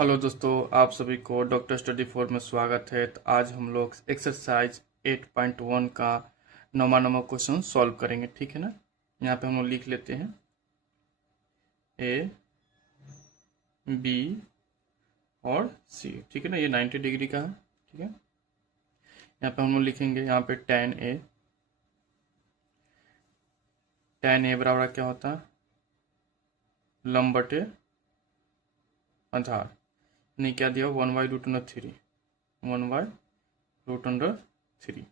Hello दोस्तों, आप सभी को डॉक्टर स्टडी 4 में स्वागत है। तो आज हम लोग एक्सरसाइज 8.1 का नंबर क्वेश्चन सॉल्व करेंगे। ठीक है ना। यहाँ पे हम लोग लिख लेते हैं ए बी और सी। ठीक है ना। ये 90 डिग्री का है। ठीक है। यहाँ पे हम लोग लिखेंगे यहाँ पे tan ए बराबर क्या होता है, लंब बटे आधार। नहीं क्या दिया, 1/√3। 1/√3।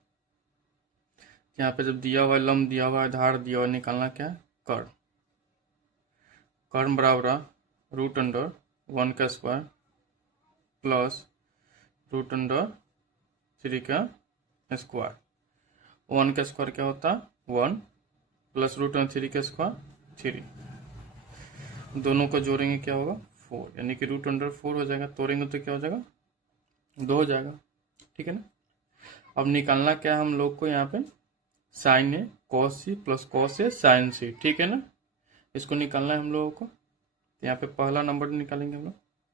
यहाँ पे जब दिया हुआ है लंब, दिया हुआ है आधार, दिया हुआ है, निकालना क्या है, कर्ण। कर्ण बराबर √1 का स्क्वायर प्लस √3 का स्क्वायर। 1 का स्क्वायर क्या होता है, 1 प्लस √3 का स्क्वायर 3। दोनों को जोड़ेंगे क्या होगा, 4, यानी कि √4 हो जाएगा। तोड़ेंगे तो क्या हो जाएगा, 2 हो जाएगा। ठीक है ना। अब निकालना क्या है हम लोग को, यहाँ पे साइन ए कॉस सी प्लस कॉस ए साइन सी। ठीक है ना। इसको निकालना है हम लोगों को। यहाँ पे पहला नंबर निकालेंगे हम लोग,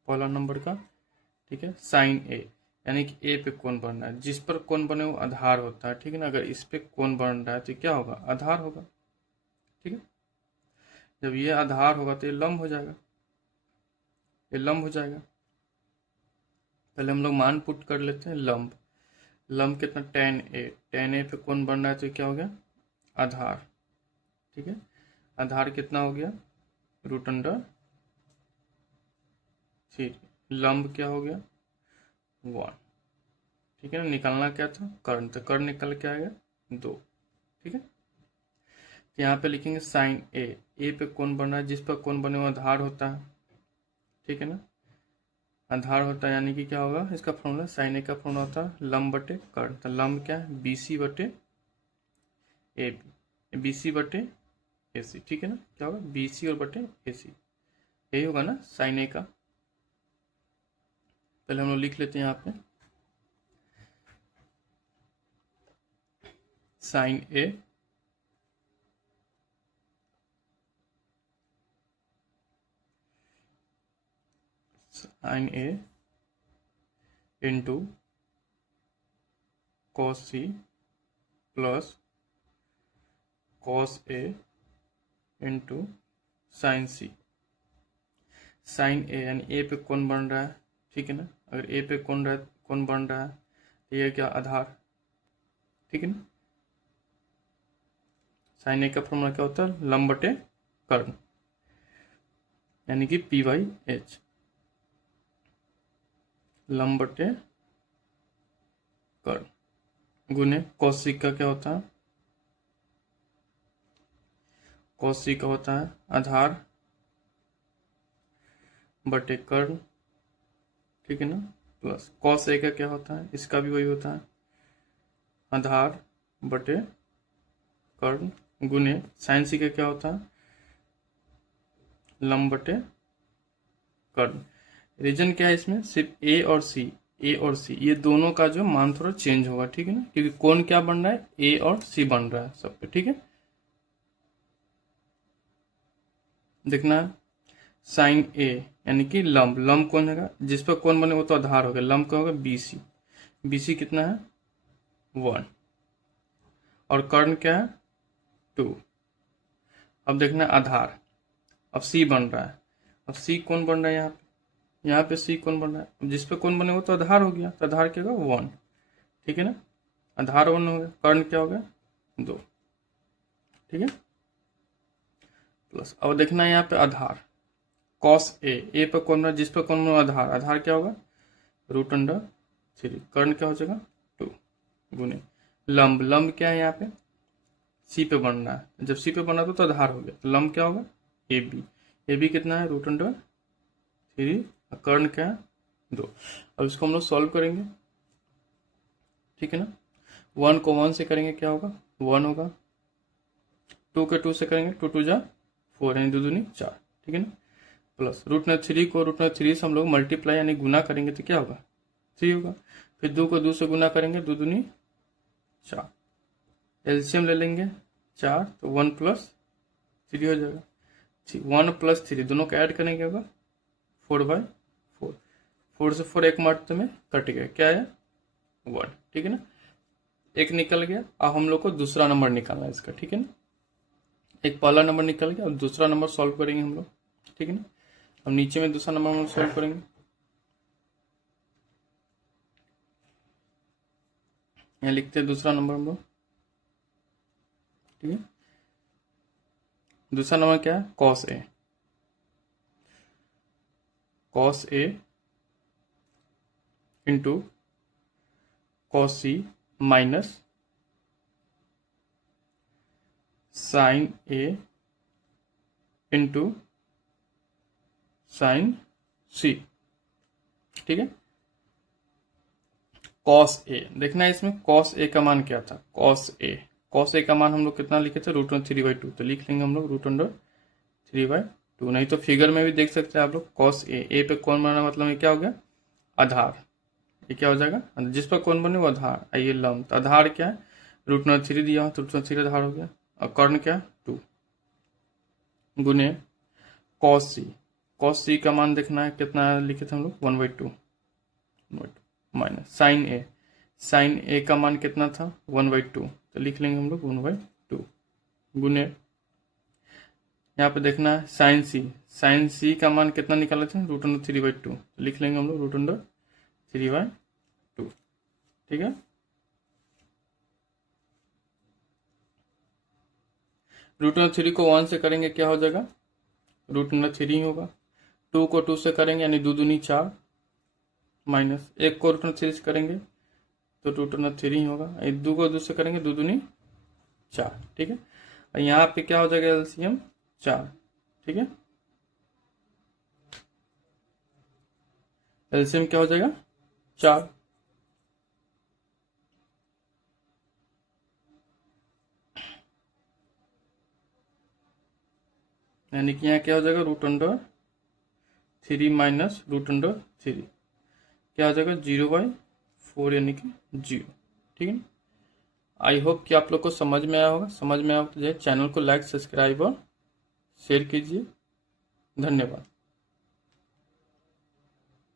पहला नंबर का। ठीक है। साइन ए यानी कि ए पे कोण बन रहा है, जिस पर कोण बने वो आधार होता है। ठीक है ना। अगर इस पे कोण बन रहा है तो क्या होगा, आधार होगा। ठीक है। जब ये आधार होगा तो ये लंब हो जाएगा, ये लंब हो जाएगा। पहले हम लोग मान पुट कर लेते हैं। लंब लंब कितना, tan ए पे कोण बन रहा है तो क्या हो गया, आधार। ठीक है। आधार कितना हो गया, √3। लंब क्या हो गया, 1। ठीक है ना। निकालना क्या था, कर्ण। तो कर्ण निकल के आएगा 2। ठीक है। यहाँ पे लिखेंगे साइन ए पे कोण बन रहा है, जिस पर कोण बने वो आधार होता है। ठीक है ना। आधार होता है यानी कि क्या होगा, इसका फॉर्मूला साइन ए का फॉर्मूला होता है लंब बटे कर्ण। तो लंब क्या है, BC बटे AB, BC बटे AC। ठीक है ना। क्या होगा, BC और बटे AC, यही होगा ना साइन ए का। पहले हम लोग लिख लेते हैं यहाँ पे sine A into cos C plus cos A into sine C. Sine A यानी ए पे कौन बन रहा है। ठीक है ना। अगर ए पे कौन बन रहा है तो ये क्या, आधार। ठीक है ना। साइन ए का फॉर्मूला क्या होता है, लंब बटे कर्ण, यानी कि P/H। लंब बटे कर्ण गुने कॉसिक का क्या होता है, कॉसिक का होता है आधार बटे कर्ण। ठीक है ना। प्लस कॉस ए का क्या होता है, इसका भी वही होता है आधार बटे कर्ण गुने साइन सी का क्या होता है, लंब बटे कर्ण। रीजन क्या है इसमें, सिर्फ ए और सी ये दोनों का जो मान थोड़ा चेंज होगा। ठीक है ना। क्योंकि कौन क्या बन रहा है, ए और सी बन रहा है सब पे। ठीक है। देखना है साइन ए यानी कि लंब कौन है, जिस पर कौन बने वो तो आधार हो गया। लंब क्या होगा, BC कितना है, 1। और कर्ण क्या है, 2। अब देखना आधार, अब सी बन रहा है। अब सी कौन बन रहा है, यहाँ पे सी कौन बन रहा है, जिस पे कौन बने वो तो आधार हो गया। तो आधार क्या होगा, 1। ठीक है ना। आधार 1 हो गया, कर्ण क्या हो गया, 2। ठीक है। प्लस अब देखना है यहाँ पे आधार, कॉस ए पे कौन बना, जिस पे कौन बना आधार क्या होगा, √3। कर्ण क्या हो जाएगा, 2 गुने लंब क्या है यहाँ पे, सी पे बन रहा है। जब सी पे बना तो आधार हो गया। तो लंब क्या होगा, AB कितना है, √3। कर्ण क्या है, 2। अब इसको हम लोग सॉल्व करेंगे। ठीक है ना। 1 को 1 से करेंगे क्या होगा, 1 होगा। 2 के 2 से करेंगे, 2 2 जा 4 यानी 2 दूनी 4। ठीक है ना। प्लस √3 को √3 से हम लोग मल्टीप्लाई यानी गुना करेंगे तो क्या होगा, 3 होगा। फिर 2 को 2 से गुना करेंगे, 2 दूनी 4। एलसीएम ले लेंगे 4, तो 1 + 3 हो जाएगा। 1 + 3 दोनों का ऐड करेंगे होगा 4/4। 4 से 4 एक मर्ते में कट गया, क्या है 1, ठीक है ना। एक निकल गया, अब हम लोग को दूसरा नंबर निकालना है इसका, ठीक है ना। एक पहला नंबर निकल गया, अब दूसरा नंबर सॉल्व करेंगे हम लोग, ठीक है ना। अब नीचे में दूसरा नंबर हम लोग सॉल्व करेंगे, यहाँ लिखते हैं दूसरा नंबर हम लोग, ठीक है। दूसरा नंबर क्या है, cos A, cos A into cos C minus sine A into sine C, ठीक है। cos A देखना है इसमें, cos A का मान क्या था, cos A का मान हम लोग कितना लिखे थे, √3/2, तो लिख लेंगे हम लोग √3/2। नहीं तो फिगर में भी देख सकते हैं आप लोग, cos A पे कौन बना, मतलब ये क्या हो गया, आधार, ये क्या हो जाएगा, जिस पर कौन बने वो आधार, आइए लंब, तो आधार क्या है, √3 दिया हो तो √3 आधार हो गया, और कर्ण क्या 2 गुने cos C का मान देखना है कितना लिखे थे हम लोग 1/2 माइनस साइन ए का मान कितना था 1/2, तो लिख लेंगे हम लोग 1/2 गुने, यहाँ पे देखना है साइन सी का मान कितना निकाला था √3/2, तो लिख लेंगे हम लोग √3/2, ठीक है। √3 को 1 से करेंगे क्या हो जाएगा, √3 ही होगा। 2 को 2 से करेंगे यानी 2 दूनी 4, माइनस 1 को √3 से करेंगे तो √3 ही होगा, 2 को 2 से करेंगे 2 दूनी 4, ठीक है। और यहाँ पे क्या हो जाएगा एलसीएम 4, ठीक है। एलसीएम क्या हो जाएगा 4, यानी कि यहाँ क्या हो जाएगा √3 माइनस √3 क्या हो जाएगा 0/4 यानी कि 0, ठीक है। आई होप कि आप लोग को समझ में आया होगा, समझ में आया हो तो चैनल को लाइक सब्सक्राइब और शेयर कीजिए, धन्यवाद।